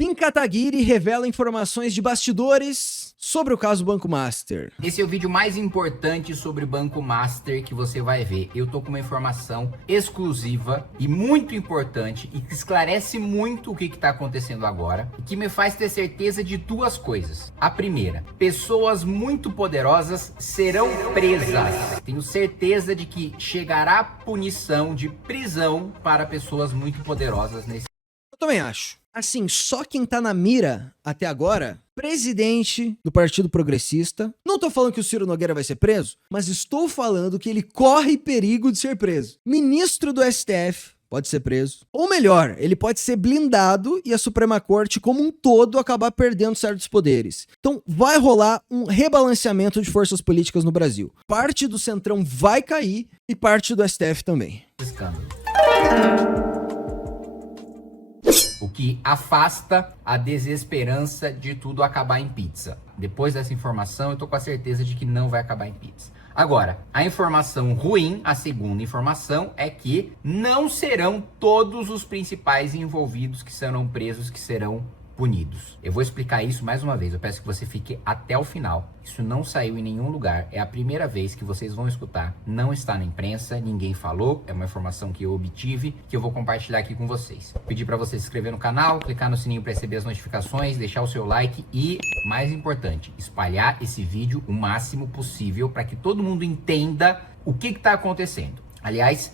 Kim Kataguiri revela informações de bastidores sobre o caso Banco Master. Esse é o vídeo mais importante sobre Banco Master que você vai ver. Eu tô com uma informação exclusiva e muito importante e que esclarece muito o que tá acontecendo agora e que me faz ter certeza de duas coisas. A primeira, pessoas muito poderosas serão presas. Tenho certeza de que chegará punição de prisão para pessoas muito poderosas nesse. Eu também acho. Assim, só quem tá na mira até agora, presidente do Partido Progressista. Não tô falando que o Ciro Nogueira vai ser preso, mas estou falando que ele corre perigo de ser preso. Ministro do STF pode ser preso. Ou melhor, ele pode ser blindado e a Suprema Corte como um todo acabar perdendo certos poderes. Então vai rolar um rebalanceamento de forças políticas no Brasil. Parte do Centrão vai cair e parte do STF também. Escândalo. O que afasta a desesperança de tudo acabar em pizza. Depois dessa informação, eu tô com a certeza de que não vai acabar em pizza. Agora, a informação ruim, a segunda informação, é que não serão todos os principais envolvidos que serão presos, que serão punidos. Eu vou explicar isso mais uma vez, eu peço que você fique até o final. Isso não saiu em nenhum lugar, é a primeira vez que vocês vão escutar. Não está na imprensa, ninguém falou, é uma informação que eu obtive, que eu vou compartilhar aqui com vocês. Pedir para você se inscrever no canal, clicar no sininho para receber as notificações, deixar o seu like e, mais importante, espalhar esse vídeo o máximo possível para que todo mundo entenda o que está acontecendo. Aliás,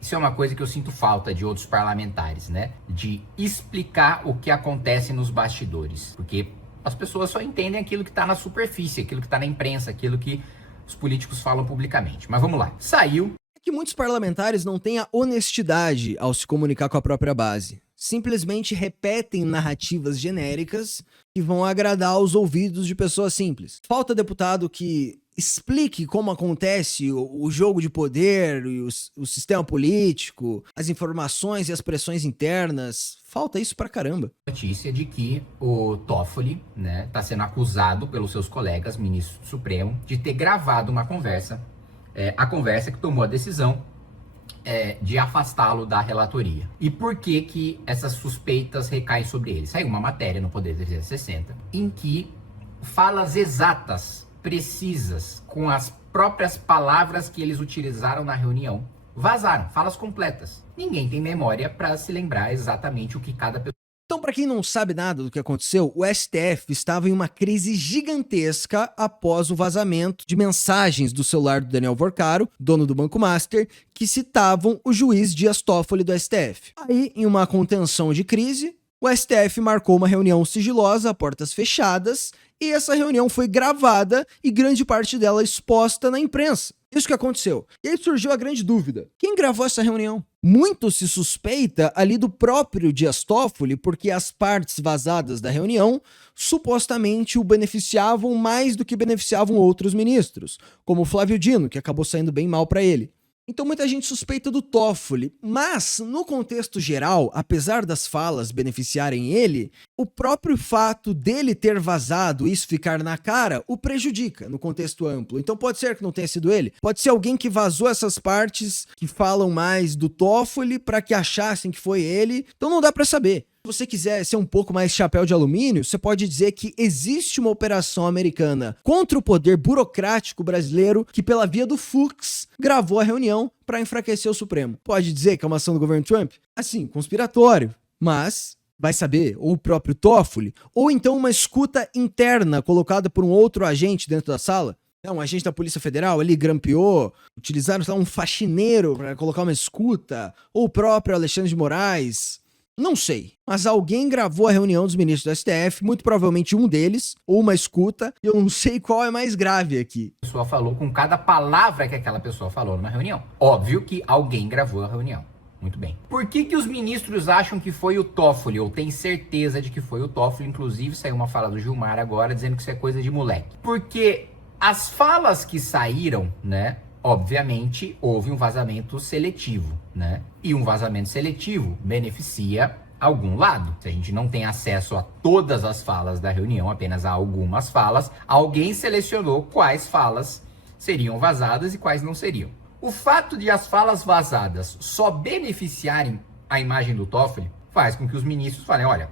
isso é uma coisa que eu sinto falta de outros parlamentares, né? De explicar o que acontece nos bastidores. Porque as pessoas só entendem aquilo que tá na superfície, aquilo que tá na imprensa, aquilo que os políticos falam publicamente. Mas vamos lá. Saiu. É que muitos parlamentares não têm a honestidade ao se comunicar com a própria base. Simplesmente repetem narrativas genéricas que vão agradar aos ouvidos de pessoas simples. Falta deputado que explique como acontece o jogo de poder, o sistema político, as informações e as pressões internas. Falta isso pra caramba. Notícia de que o Toffoli, né, tá sendo acusado pelos seus colegas, ministro do Supremo, de ter gravado uma conversa, a conversa que tomou a decisão de afastá-lo da relatoria. E por que que essas suspeitas recaem sobre ele? Saiu uma matéria no Poder 360 em que falas exatas, precisas, com as próprias palavras que eles utilizaram na reunião, vazaram, falas completas. Ninguém tem memória para se lembrar exatamente o que cada pessoa... Então, para quem não sabe nada do que aconteceu, o STF estava em uma crise gigantesca após o vazamento de mensagens do celular do Daniel Vorcaro, dono do Banco Master, que citavam o juiz Dias Toffoli do STF. Aí, em uma contenção de crise, o STF marcou uma reunião sigilosa, a portas fechadas, e essa reunião foi gravada e grande parte dela exposta na imprensa. Isso que aconteceu. E aí surgiu a grande dúvida. Quem gravou essa reunião? Muito se suspeita ali do próprio Dias Toffoli, porque as partes vazadas da reunião supostamente o beneficiavam mais do que beneficiavam outros ministros, como o Flávio Dino, que acabou saindo bem mal para ele. Então muita gente suspeita do Toffoli, mas no contexto geral, apesar das falas beneficiarem ele, o próprio fato dele ter vazado e isso ficar na cara o prejudica no contexto amplo. Então pode ser que não tenha sido ele, pode ser alguém que vazou essas partes que falam mais do Toffoli para que achassem que foi ele, então não dá para saber. Se você quiser ser um pouco mais chapéu de alumínio, você pode dizer que existe uma operação americana contra o poder burocrático brasileiro que, pela via do Fux, gravou a reunião para enfraquecer o Supremo. Pode dizer que é uma ação do governo Trump? Assim, conspiratório. Mas, vai saber, ou o próprio Toffoli, ou então uma escuta interna colocada por um outro agente dentro da sala. Um agente da Polícia Federal ali grampeou, utilizaram um faxineiro para colocar uma escuta, ou o próprio Alexandre de Moraes. Não sei, mas alguém gravou a reunião dos ministros do STF, muito provavelmente um deles, ou uma escuta, e eu não sei qual é mais grave aqui. A pessoa falou com cada palavra que aquela pessoa falou numa reunião. Óbvio que alguém gravou a reunião. Muito bem. Por que que os ministros acham que foi o Toffoli, ou têm certeza de que foi o Toffoli? Inclusive, saiu uma fala do Gilmar agora dizendo que isso é coisa de moleque. Porque as falas que saíram, né? Obviamente, houve um vazamento seletivo, né? E um vazamento seletivo beneficia algum lado. Se a gente não tem acesso a todas as falas da reunião, apenas a algumas falas, alguém selecionou quais falas seriam vazadas e quais não seriam. O fato de as falas vazadas só beneficiarem a imagem do Toffoli faz com que os ministros falem, olha,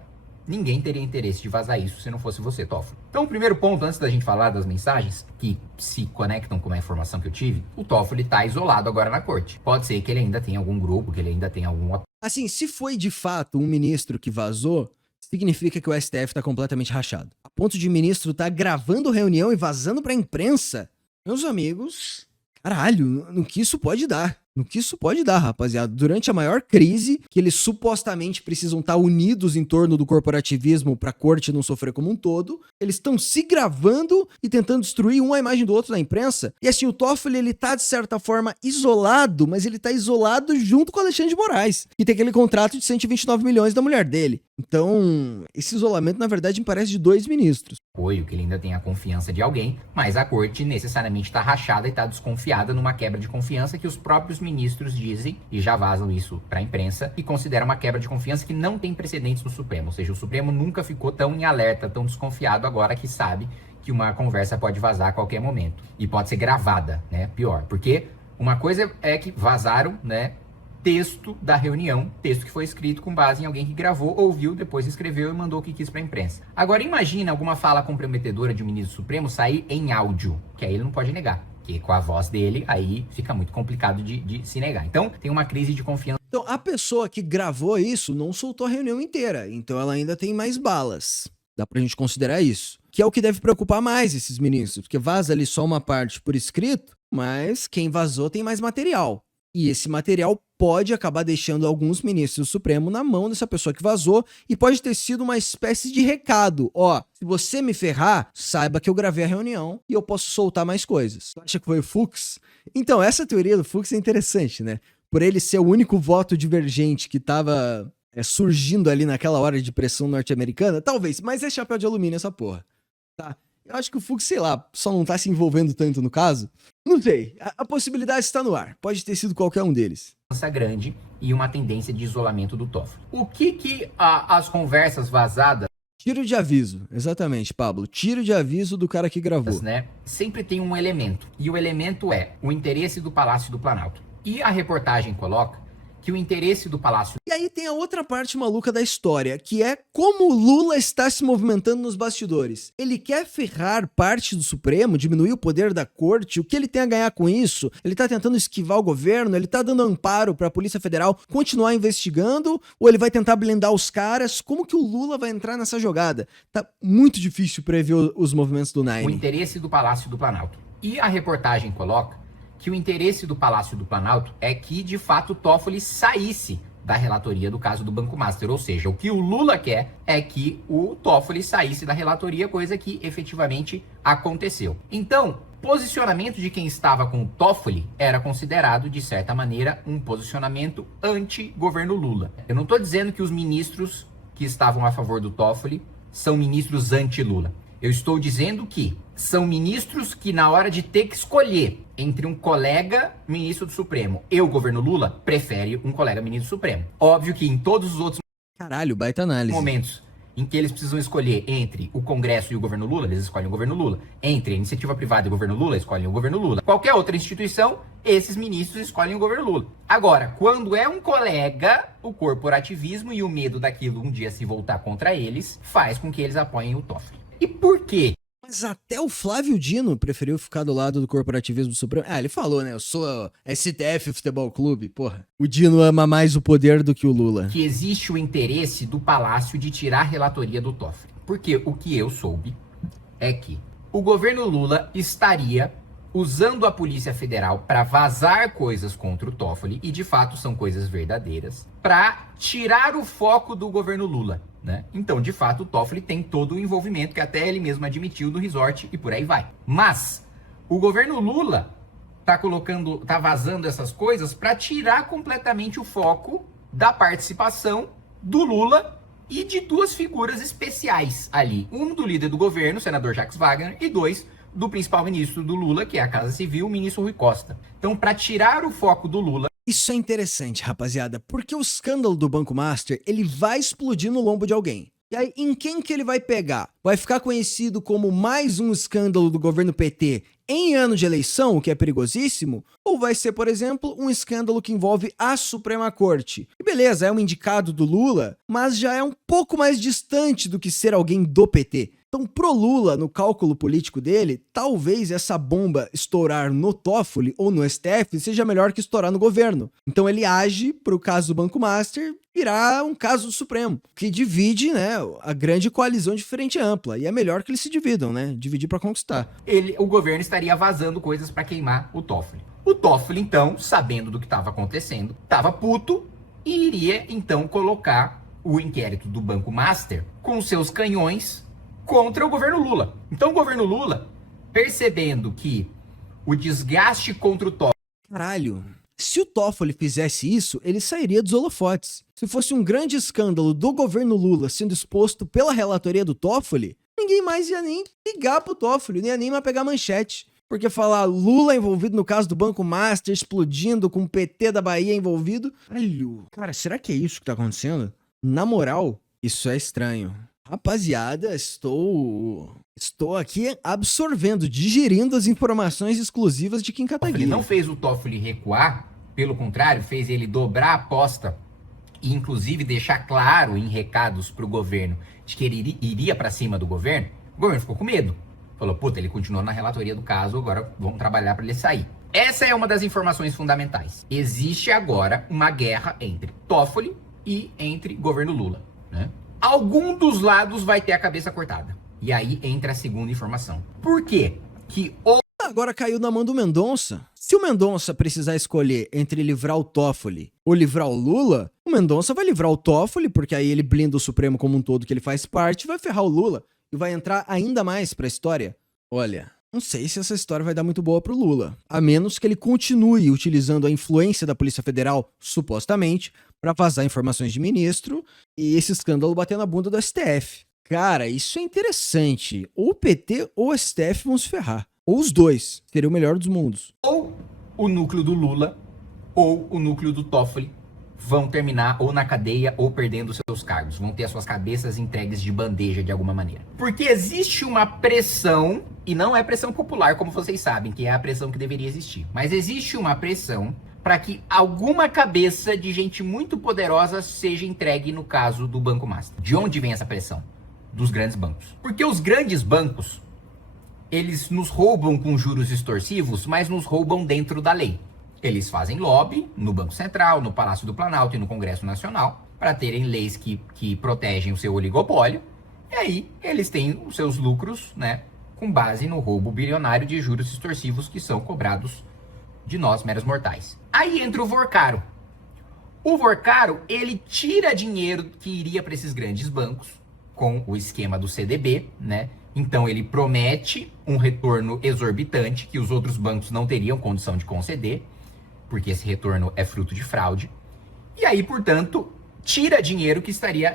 Ninguém teria interesse de vazar isso se não fosse você, Toffoli. Então, o primeiro ponto, antes da gente falar das mensagens que se conectam com uma informação que eu tive, o Toffoli tá isolado agora na corte. Pode ser que ele ainda tenha algum grupo, que ele ainda tenha algum... Assim, se foi de fato um ministro que vazou, significa que o STF tá completamente rachado. A ponto de o ministro tá gravando reunião e vazando pra imprensa. Meus amigos, caralho, no que isso pode dar? No que isso pode dar, rapaziada? Durante a maior crise, que eles supostamente precisam estar unidos em torno do corporativismo pra corte não sofrer como um todo, eles estão se gravando e tentando destruir um a imagem do outro na imprensa. E assim, o Toffoli, ele tá de certa forma isolado, mas ele tá isolado junto com o Alexandre de Moraes, que tem aquele contrato de 129 milhões da mulher dele. Então, esse isolamento, na verdade, me parece de 2 ministros. Apoio, que ele ainda tem a confiança de alguém, mas a corte necessariamente está rachada e está desconfiada numa quebra de confiança que os próprios ministros dizem, e já vazam isso para a imprensa, e consideram uma quebra de confiança que não tem precedentes no Supremo. Ou seja, o Supremo nunca ficou tão em alerta, tão desconfiado agora que sabe que uma conversa pode vazar a qualquer momento. E pode ser gravada, né? Pior. Porque uma coisa é que vazaram, né? Texto da reunião, texto que foi escrito com base em alguém que gravou, ouviu, depois escreveu e mandou o que quis para a imprensa. Agora imagina alguma fala comprometedora de um ministro supremo sair em áudio, que aí ele não pode negar, que com a voz dele aí fica muito complicado de se negar. Então tem uma crise de confiança. Então a pessoa que gravou isso não soltou a reunião inteira, então ela ainda tem mais balas. Dá pra gente considerar isso. Que é o que deve preocupar mais esses ministros, porque vaza ali só uma parte por escrito, mas quem vazou tem mais material. E esse material pode acabar deixando alguns ministros do Supremo na mão dessa pessoa que vazou e pode ter sido uma espécie de recado. Ó, se você me ferrar, saiba que eu gravei a reunião e eu posso soltar mais coisas. Você acha que foi o Fux? Então, essa teoria do Fux é interessante, né? Por ele ser o único voto divergente que tava surgindo ali naquela hora de pressão norte-americana, talvez, mas é chapéu de alumínio essa porra, tá? Eu acho que o Fux, sei lá, só não tá se envolvendo tanto no caso. Não sei. A possibilidade está no ar. Pode ter sido qualquer um deles. Grande e uma tendência de isolamento do Toffoli. O que as conversas vazadas... Tiro de aviso. Exatamente, Pablo. Tiro de aviso do cara que gravou. Né, sempre tem um elemento. E o elemento é o interesse do Palácio do Planalto. E a reportagem coloca que o interesse do Palácio... E aí tem a outra parte maluca da história, que é como o Lula está se movimentando nos bastidores. Ele quer ferrar parte do Supremo, diminuir o poder da corte, o que ele tem a ganhar com isso? Ele tá tentando esquivar o governo, ele tá dando amparo pra Polícia Federal continuar investigando, ou ele vai tentar blindar os caras? Como que o Lula vai entrar nessa jogada? Tá muito difícil prever os movimentos do Nine. O interesse do Palácio do Planalto. E a reportagem coloca que o interesse do Palácio do Planalto é que, de fato, o Toffoli saísse da relatoria do caso do Banco Master. Ou seja, o que o Lula quer é que o Toffoli saísse da relatoria, coisa que efetivamente aconteceu. Então, posicionamento de quem estava com o Toffoli era considerado, de certa maneira, um posicionamento anti-governo Lula. Eu não estou dizendo que os ministros que estavam a favor do Toffoli são ministros anti-Lula. Eu estou dizendo que são ministros que, na hora de ter que escolher entre um colega ministro do Supremo e o governo Lula, prefere um colega ministro do Supremo. Óbvio que em todos os outros baita análise. Momentos em que eles precisam escolher entre o Congresso e o governo Lula, eles escolhem o governo Lula. Entre a iniciativa privada e o governo Lula, escolhem o governo Lula. Qualquer outra instituição, esses ministros escolhem o governo Lula. Agora, quando é um colega, o corporativismo e o medo daquilo um dia se voltar contra eles, faz com que eles apoiem o Toffoli. E por quê? Mas até o Flávio Dino preferiu ficar do lado do corporativismo do Supremo. Ah, ele falou, né? Eu sou STF Futebol Clube, porra. O Dino ama mais o poder do que o Lula. Que existe o interesse do Palácio de tirar a relatoria do Toffoli. Porque o que eu soube é que o governo Lula estaria usando a Polícia Federal para vazar coisas contra o Toffoli, e de fato são coisas verdadeiras, para tirar o foco do governo Lula, né? Então, de fato, o Toffoli tem todo o envolvimento que até ele mesmo admitiu do resort e por aí vai. Mas o governo Lula tá vazando essas coisas para tirar completamente o foco da participação do Lula e de duas figuras especiais ali. Um do líder do governo, o senador Jacques Wagner, e dois do principal ministro do Lula, que é a Casa Civil, o ministro Rui Costa. Então, para tirar o foco do Lula... Isso é interessante, rapaziada, porque o escândalo do Banco Master, ele vai explodir no lombo de alguém. E aí, em quem que ele vai pegar? Vai ficar conhecido como mais um escândalo do governo PT em ano de eleição, o que é perigosíssimo? Ou vai ser, por exemplo, um escândalo que envolve a Suprema Corte? E beleza, é um indicado do Lula, mas já é um pouco mais distante do que ser alguém do PT. Então, pro Lula, no cálculo político dele, talvez essa bomba estourar no Toffoli ou no STF seja melhor que estourar no governo. Então ele age pro caso do Banco Master virar um caso do Supremo, que divide, né, a grande coalizão de frente ampla. E é melhor que eles se dividam, né? Dividir para conquistar. O governo estaria vazando coisas para queimar o Toffoli. O Toffoli, então, sabendo do que estava acontecendo, estava puto e iria, então, colocar o inquérito do Banco Master com seus canhões contra o governo Lula. Então o governo Lula, percebendo que o desgaste contra o Toffoli... Caralho, se o Toffoli fizesse isso, ele sairia dos holofotes. Se fosse um grande escândalo do governo Lula sendo exposto pela relatoria do Toffoli, ninguém mais ia nem ligar pro Toffoli, não ia nem mais pegar manchete. Porque falar Lula envolvido no caso do Banco Master, explodindo com o PT da Bahia envolvido... Cara, será que é isso que tá acontecendo? Na moral, isso é estranho. Rapaziada, estou aqui absorvendo, digerindo as informações exclusivas de Kim Kataguiri. Ele não fez o Toffoli recuar, pelo contrário, fez ele dobrar a aposta e inclusive deixar claro em recados pro governo de que ele iria para cima do governo. O governo ficou com medo. Falou, puta, ele continuou na relatoria do caso, agora vamos trabalhar para ele sair. Essa é uma das informações fundamentais. Existe agora uma guerra entre Toffoli e entre governo Lula, né? Algum dos lados vai ter a cabeça cortada. E aí entra a segunda informação. Por quê? Agora caiu na mão do Mendonça. Se o Mendonça precisar escolher entre livrar o Toffoli ou livrar o Lula, o Mendonça vai livrar o Toffoli, porque aí ele blinda o Supremo como um todo que ele faz parte, vai ferrar o Lula e vai entrar ainda mais pra história. Olha, não sei se essa história vai dar muito boa pro Lula, a menos que ele continue utilizando a influência da Polícia Federal, supostamente, pra vazar informações de ministro e esse escândalo bater na bunda do STF. Cara, isso é interessante. Ou o PT ou o STF vão se ferrar. Ou os dois. Seria o melhor dos mundos. Ou o núcleo do Lula ou o núcleo do Toffoli vão terminar ou na cadeia ou perdendo seus cargos. Vão ter as suas cabeças entregues de bandeja de alguma maneira. Porque existe uma pressão, e não é pressão popular, como vocês sabem, que é a pressão que deveria existir. Mas existe uma pressão para que alguma cabeça de gente muito poderosa seja entregue no caso do Banco Master. De onde vem essa pressão? Dos grandes bancos. Porque os grandes bancos, eles nos roubam com juros extorsivos, mas nos roubam dentro da lei. Eles fazem lobby no Banco Central, no Palácio do Planalto e no Congresso Nacional para terem leis que protegem o seu oligopólio. E aí eles têm os seus lucros, né, com base no roubo bilionário de juros extorsivos que são cobrados de nós, meros mortais. Aí entra o Vorcaro. O Vorcaro, ele tira dinheiro que iria para esses grandes bancos com o esquema do CDB, né? Então ele promete um retorno exorbitante que os outros bancos não teriam condição de conceder, porque esse retorno é fruto de fraude. E aí, portanto, tira dinheiro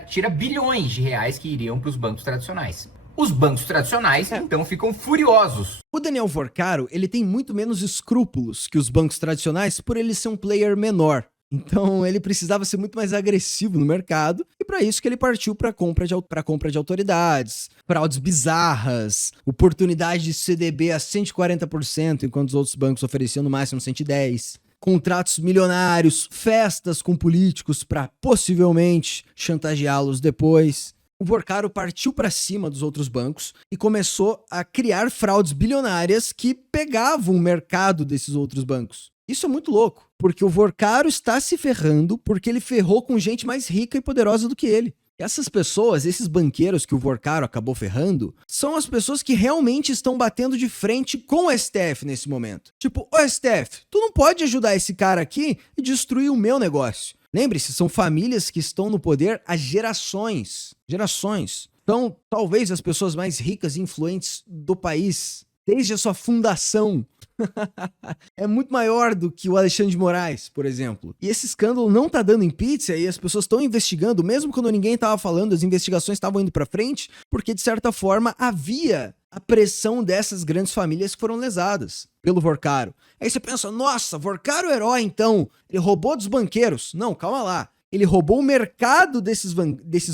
tira bilhões de reais que iriam para os bancos tradicionais. Os bancos tradicionais, então, ficam furiosos. O Daniel Vorcaro, ele tem muito menos escrúpulos que os bancos tradicionais por ele ser um player menor. Então ele precisava ser muito mais agressivo no mercado e para isso que ele partiu para compra de autoridades, fraudes bizarras, oportunidade de CDB a 140%, enquanto os outros bancos ofereciam no máximo 110%, contratos milionários, festas com políticos para possivelmente chantageá-los depois. O Vorcaro partiu para cima dos outros bancos e começou a criar fraudes bilionárias que pegavam o mercado desses outros bancos. Isso é muito louco, porque o Vorcaro está se ferrando porque ele ferrou com gente mais rica e poderosa do que ele. Essas pessoas, esses banqueiros que o Vorcaro acabou ferrando, são as pessoas que realmente estão batendo de frente com o STF nesse momento. Tipo, ô STF, tu não pode ajudar esse cara aqui e destruir o meu negócio. Lembre-se, são famílias que estão no poder há gerações. Gerações. Então, talvez as pessoas mais ricas e influentes do país, desde a sua fundação, é muito maior do que o Alexandre de Moraes, por exemplo. E esse escândalo não tá dando em pizza e as pessoas estão investigando, mesmo quando ninguém tava falando, as investigações estavam indo pra frente, porque de certa forma havia a pressão dessas grandes famílias que foram lesadas pelo Vorcaro. Aí você pensa, nossa, Vorcaro é herói então, ele roubou dos banqueiros. Não, calma lá. Ele roubou o mercado desses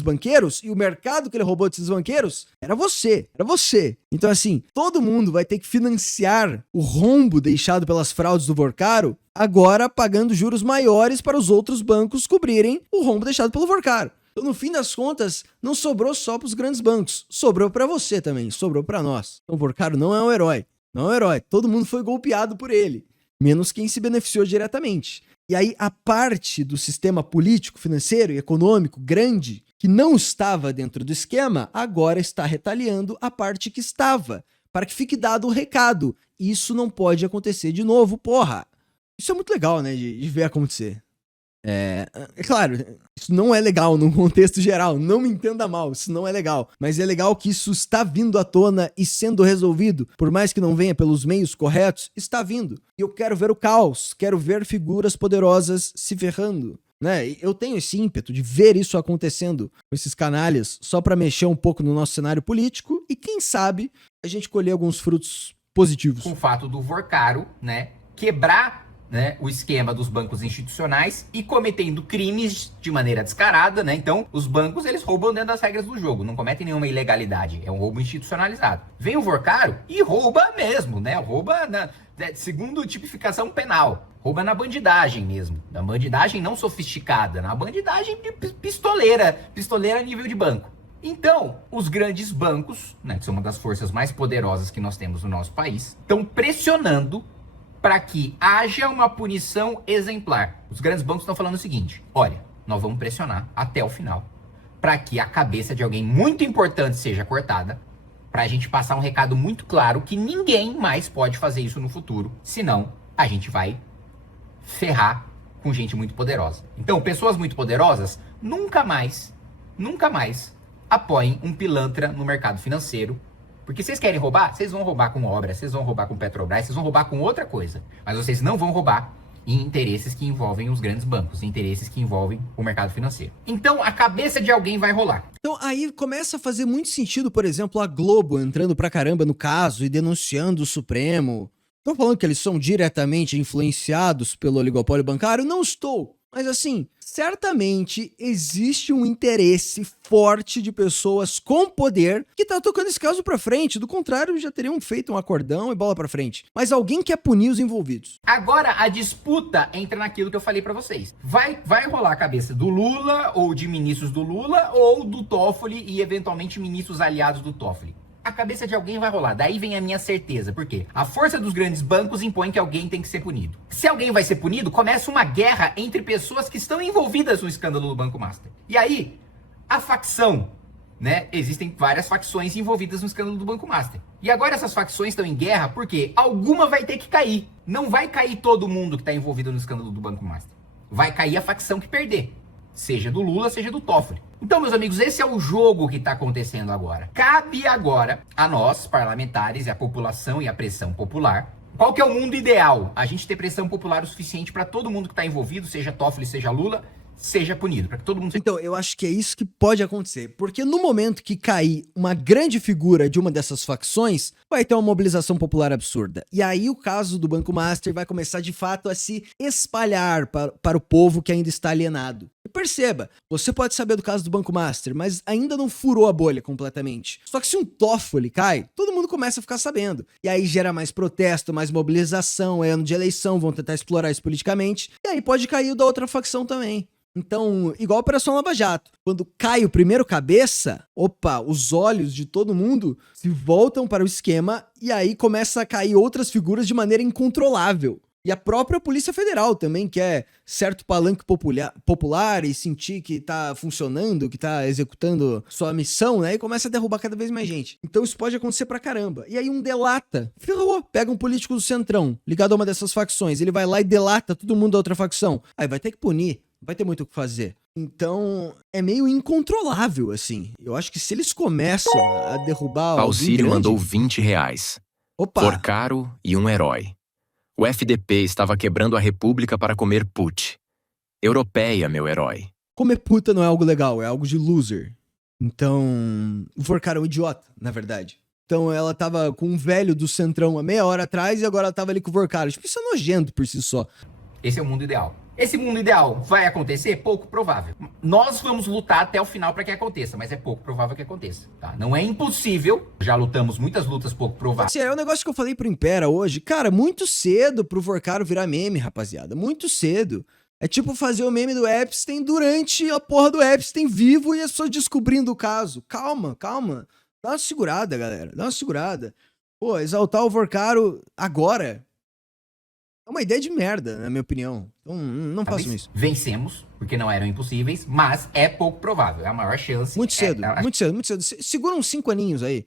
banqueiros, e o mercado que ele roubou desses banqueiros era você. Era você. Então, assim, todo mundo vai ter que financiar o rombo deixado pelas fraudes do Vorcaro, agora pagando juros maiores para os outros bancos cobrirem o rombo deixado pelo Vorcaro. Então, no fim das contas, não sobrou só para os grandes bancos. Sobrou para você também. Sobrou para nós. Então, o Vorcaro não é um herói. Não é um herói. Todo mundo foi golpeado por ele. Menos quem se beneficiou diretamente. E aí, a parte do sistema político, financeiro e econômico grande, que não estava dentro do esquema, agora está retaliando a parte que estava, para que fique dado o recado. Isso não pode acontecer de novo, porra. Isso é muito legal, né, de ver acontecer. É claro, isso não é legal num contexto geral, não me entenda mal, isso não é legal. Mas é legal que isso está vindo à tona e sendo resolvido, por mais que não venha pelos meios corretos, está vindo. E eu quero ver o caos, quero ver figuras poderosas se ferrando, né? Eu tenho esse ímpeto de ver isso acontecendo com esses canalhas, só para mexer um pouco no nosso cenário político e quem sabe a gente colher alguns frutos positivos. Com o fato do Vorcaro, né, quebrar, né, o esquema dos bancos institucionais e cometendo crimes de maneira descarada, né? Então, os bancos, eles roubam dentro das regras do jogo, não cometem nenhuma ilegalidade, é um roubo institucionalizado. Vem o Vorcaro e rouba mesmo, né? Rouba segundo tipificação penal. Rouba na bandidagem mesmo, na bandidagem não sofisticada, na bandidagem pistoleira a nível de banco. Então, os grandes bancos, né, que são uma das forças mais poderosas que nós temos no nosso país, estão pressionando para que haja uma punição exemplar. Os grandes bancos estão falando o seguinte: olha, nós vamos pressionar até o final para que a cabeça de alguém muito importante seja cortada, para a gente passar um recado muito claro que ninguém mais pode fazer isso no futuro, senão a gente vai ferrar com gente muito poderosa. Então, pessoas muito poderosas nunca mais apoiem um pilantra no mercado financeiro. Porque vocês querem roubar? Vocês vão roubar com obra, vocês vão roubar com Petrobras, vocês vão roubar com outra coisa. Mas vocês não vão roubar em interesses que envolvem os grandes bancos, em interesses que envolvem o mercado financeiro. Então, a cabeça de alguém vai rolar. Então, aí começa a fazer muito sentido, por exemplo, a Globo entrando pra caramba no caso e denunciando o Supremo. Estou falando que eles são diretamente influenciados pelo oligopólio bancário? Não estou. Mas assim, certamente existe um interesse forte de pessoas com poder que tá tocando esse caso pra frente. Do contrário, já teriam feito um acordão e bola pra frente. Mas alguém quer punir os envolvidos. Agora, a disputa entra naquilo que eu falei pra vocês. Vai rolar a cabeça do Lula, ou de ministros do Lula, ou do Toffoli e eventualmente ministros aliados do Toffoli. A cabeça de alguém vai rolar. Daí vem a minha certeza. Por quê? A força dos grandes bancos impõe que alguém tem que ser punido. Se alguém vai ser punido, começa uma guerra entre pessoas que estão envolvidas no escândalo do Banco Master. E aí, a facção, né? Existem várias facções envolvidas no escândalo do Banco Master. E agora essas facções estão em guerra porque alguma vai ter que cair. Não vai cair todo mundo que está envolvido no escândalo do Banco Master. Vai cair a facção que perder. Seja do Lula, seja do Toffoli. Então, meus amigos, esse é o jogo que está acontecendo agora. Cabe agora a nós, parlamentares, e a população e a pressão popular. Qual que é o mundo ideal? A gente ter pressão popular o suficiente para todo mundo que está envolvido, seja Toffoli, seja Lula, seja punido. Para que todo mundo... Então, eu acho que é isso que pode acontecer. Porque no momento que cair uma grande figura de uma dessas facções, vai ter uma mobilização popular absurda. E aí o caso do Banco Master vai começar de fato a se espalhar para o povo que ainda está alienado. E perceba, você pode saber do caso do Banco Master, mas ainda não furou a bolha completamente. Só que se um Toffoli cai, todo mundo começa a ficar sabendo. E aí gera mais protesto, mais mobilização, é ano de eleição, vão tentar explorar isso politicamente. E aí pode cair o da outra facção também. Então, igual a Operação Lava Jato, quando cai o primeiro cabeça, opa, os olhos de todo mundo se voltam para o esquema e aí começa a cair outras figuras de maneira incontrolável. E a própria Polícia Federal também quer certo palanque popular e sentir que tá funcionando, que tá executando sua missão, né? E começa a derrubar cada vez mais gente. Então isso pode acontecer pra caramba. E aí um delata, ferrou, pega um político do Centrão, ligado a uma dessas facções, ele vai lá e delata todo mundo da outra facção. Aí vai ter que punir. Vai ter muito o que fazer. Então, é meio incontrolável, assim. Eu acho que se eles começam a derrubar... Auxílio mandou R$20. Opa! Vorcaro e um herói. O FDP estava quebrando a república para comer put. Europeia, meu herói. Comer puta não é algo legal, é algo de loser. Então, o Vorcaro é um idiota, na verdade. Então, ela tava com um velho do Centrão há meia hora atrás e agora ela tava ali com o Vorcaro. Tipo, isso é nojento por si só. Esse é o mundo ideal. Esse mundo ideal vai acontecer? Pouco provável. Nós vamos lutar até o final para que aconteça, mas é pouco provável que aconteça, tá? Não é impossível, já lutamos muitas lutas pouco prováveis. Esse é o negócio que eu falei pro Impera hoje. Cara, muito cedo pro Vorkaro virar meme, rapaziada. Muito cedo. É tipo fazer o meme do Epstein durante a porra do Epstein vivo e as pessoas descobrindo o caso. Calma, calma. Dá uma segurada, galera. Dá uma segurada. Pô, exaltar o Vorkaro agora é uma ideia de merda, na minha opinião. Então, não façam isso. Vencemos, porque não eram impossíveis, mas é pouco provável. É a maior chance. Muito cedo, muito cedo, muito cedo. Segura uns 5 aninhos aí.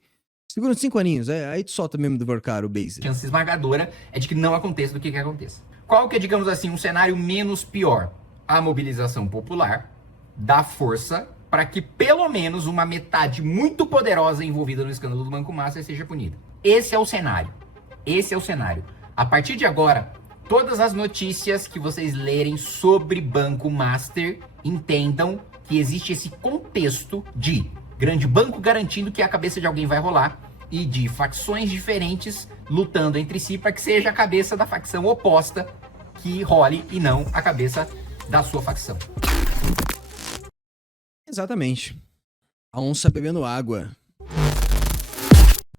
Segura uns 5 aninhos. Aí tu solta mesmo do Vorkaro o base. A chance esmagadora é de que não aconteça do que aconteça. Qual que é, digamos assim, um cenário menos pior? A mobilização popular dá força para que pelo menos uma metade muito poderosa envolvida no escândalo do Banco Master seja punida. Esse é o cenário. Esse é o cenário. A partir de agora, todas as notícias que vocês lerem sobre Banco Master, entendam que existe esse contexto de grande banco garantindo que a cabeça de alguém vai rolar e de facções diferentes lutando entre si para que seja a cabeça da facção oposta que role e não a cabeça da sua facção. Exatamente. A onça bebendo água.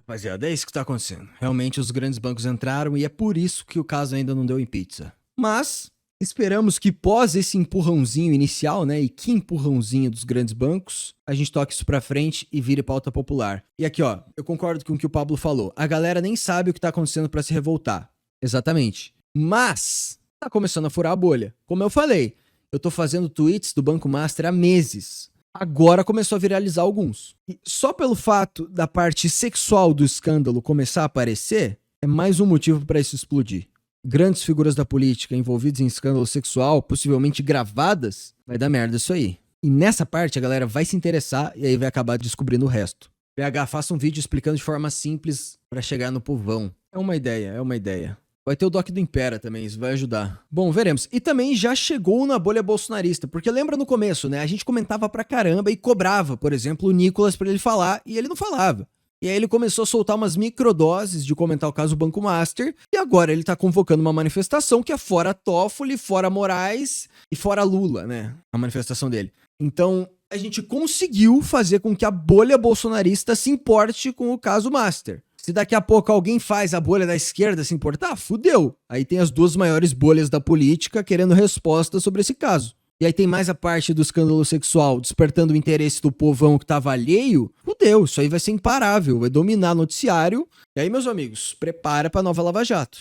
Rapaziada, é isso que tá acontecendo. Realmente os grandes bancos entraram e é por isso que o caso ainda não deu em pizza. Mas esperamos que pós esse empurrãozinho inicial, né, e que empurrãozinho dos grandes bancos, a gente toque isso pra frente e vire pauta popular. E aqui, ó, eu concordo com o que o Pablo falou. A galera nem sabe o que tá acontecendo pra se revoltar. Exatamente. Mas tá começando a furar a bolha. Como eu falei, eu tô fazendo tweets do Banco Master há meses. Agora começou a viralizar alguns. E só pelo fato da parte sexual do escândalo começar a aparecer, é mais um motivo pra isso explodir. Grandes figuras da política envolvidas em escândalo sexual, possivelmente gravadas, vai dar merda isso aí. E nessa parte a galera vai se interessar e aí vai acabar descobrindo o resto. PH, faça um vídeo explicando de forma simples pra chegar no povão. É uma ideia, é uma ideia. Vai ter o doc do Impera também, isso vai ajudar. Bom, veremos. E também já chegou na bolha bolsonarista, porque lembra no começo, né? A gente comentava pra caramba e cobrava, por exemplo, o Nicolas pra ele falar e ele não falava. E aí ele começou a soltar umas microdoses de comentar o caso do Banco Master e agora ele tá convocando uma manifestação que é fora Toffoli, fora Moraes e fora Lula, né? A manifestação dele. Então, a gente conseguiu fazer com que a bolha bolsonarista se importe com o caso Master. Se daqui a pouco alguém faz a bolha da esquerda se importar, fudeu. Aí tem as duas maiores bolhas da política querendo resposta sobre esse caso. E aí tem mais a parte do escândalo sexual despertando o interesse do povão que tava alheio. Fudeu, isso aí vai ser imparável, vai dominar o noticiário. E aí, meus amigos, prepara pra nova Lava Jato.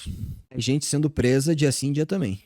É gente sendo presa dia sim, dia também.